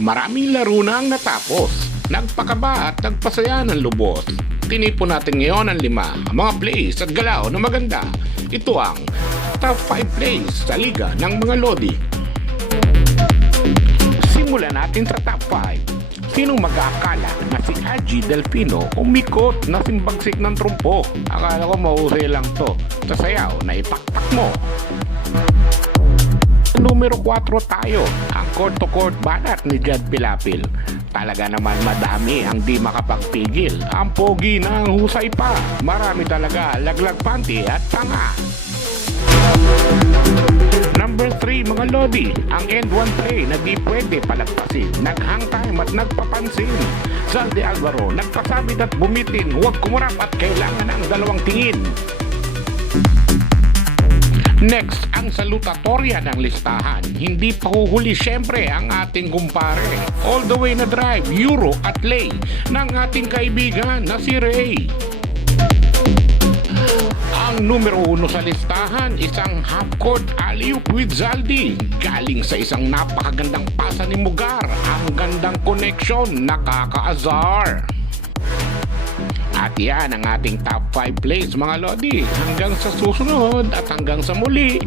Maraming laro na ang natapos. Nagpakaba at nagpasaya ng lubos. Tinipon natin ngayon ang 5 mga plays at galaw na maganda. Ito ang top 5 plays sa liga ng mga Lodi. Simulan natin sa top 5. Sinong mag-aakala na si Haji Delfino umikot na simbagsik ng trumpo? Akala ko mahusay lang to. Sa sayaw na ipakpak mo. Numero 4 tayo, ang court-to-court banat ni Jad Pilapil. Talaga naman madami ang di makapagpigil. Ang pogi na ang husay pa. Marami talaga laglag panty at tanga. Number 3 mga Lodi, ang end one play na di pwede palagpasin. Naghang time at nagpapansin. Zaldi Alvaro nagpasabit at bumitin. Huwag kumurap at kailangan ng dalawang tingin. Next, ang salutatorya ng listahan. Hindi pa huhuli syempre ang ating kumpare. All the way na drive, Euro at lay ng ating kaibigan na si Ray. Ang numero 1 sa listahan, isang half-court alley-oop with Zaldi. Galing sa isang napakagandang pasa ni Mugar. Ang gandang connection, nakakaazar. At yan ang ating top 5 plays mga Lodi. Hanggang sa susunod at hanggang sa muli.